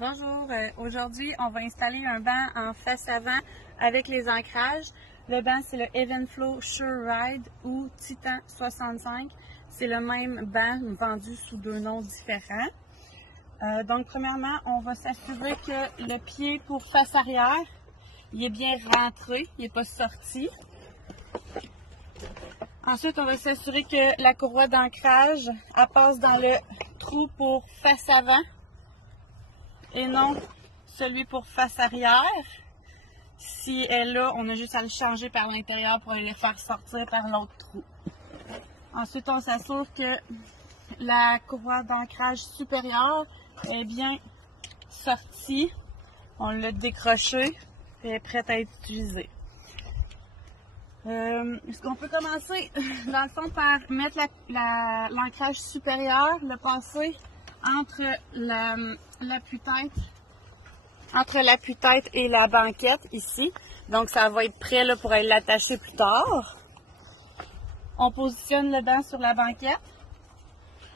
Bonjour, aujourd'hui on va installer un banc en face avant avec les ancrages. Le banc c'est le Evenflo Sure Ride ou Titan 65. C'est le même banc vendu sous deux noms différents. Donc premièrement, on va s'assurer que le pied pour face arrière, il est bien rentré, il n'est pas sorti. Ensuite, on va s'assurer que la courroie d'ancrage elle passe dans le trou pour face avant et non celui pour face arrière. Si elle est là, on a juste à le changer par l'intérieur pour aller le faire sortir par l'autre trou. Ensuite, on s'assure que la courroie d'ancrage supérieure est bien sortie. On l'a décrochée et est prête à être utilisée. Est-ce qu'on peut commencer dans le fond par mettre l'ancrage supérieur, le passer entre l'appui-tête et la banquette ici. Donc ça va être prêt là, pour aller l'attacher plus tard. On positionne le banc sur la banquette.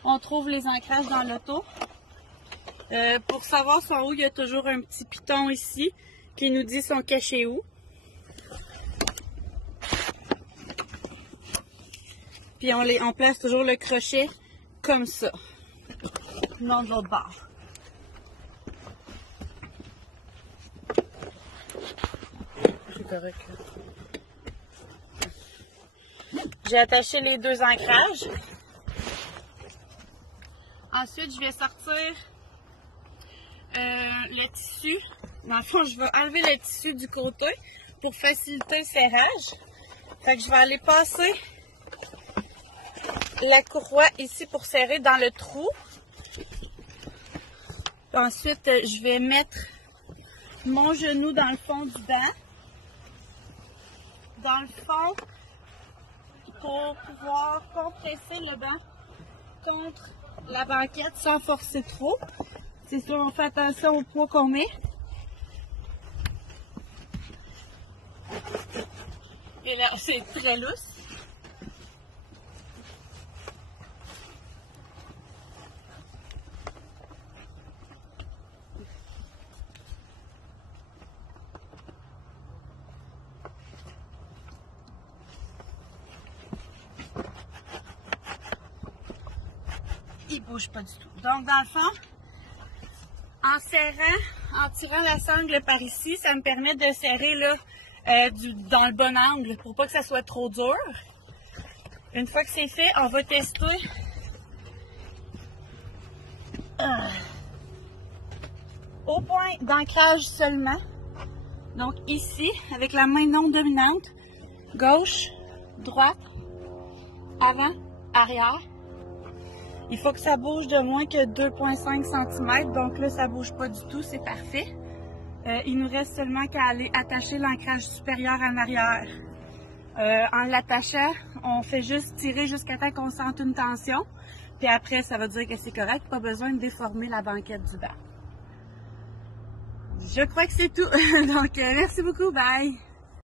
On trouve les ancrages dans l'auto. Pour savoir son où, il y a toujours un petit piton ici qui nous dit sont cachés où. Puis on place toujours le crochet comme ça, non de l'autre bord. C'est correct. J'ai attaché les deux ancrages. Ensuite, je vais sortir le tissu. Dans le fond, je vais enlever le tissu du côté pour faciliter le serrage. Fait que je vais aller passer la courroie ici pour serrer dans le trou. Ensuite, je vais mettre mon genou dans le fond du banc. Dans le fond, pour pouvoir compresser le banc contre la banquette sans forcer trop. C'est sûr, on fait attention au poids qu'on met. Et là, c'est très lousse. Il bouge pas du tout. Donc, dans le fond, en serrant, en tirant la sangle par ici, ça me permet de serrer là, dans le bon angle pour pas que ça soit trop dur. Une fois que c'est fait, on va tester au point d'ancrage seulement. Donc ici, avec la main non dominante, gauche, droite, avant, arrière. Il faut que ça bouge de moins que 2,5 cm. Donc là, ça bouge pas du tout, c'est parfait. Il nous reste seulement qu'à aller attacher l'ancrage supérieur en arrière. En l'attachant, on fait juste tirer jusqu'à temps qu'on sente une tension. Puis après, ça va dire que c'est correct, pas besoin de déformer la banquette du banc. Je crois que c'est tout. Donc, merci beaucoup, bye!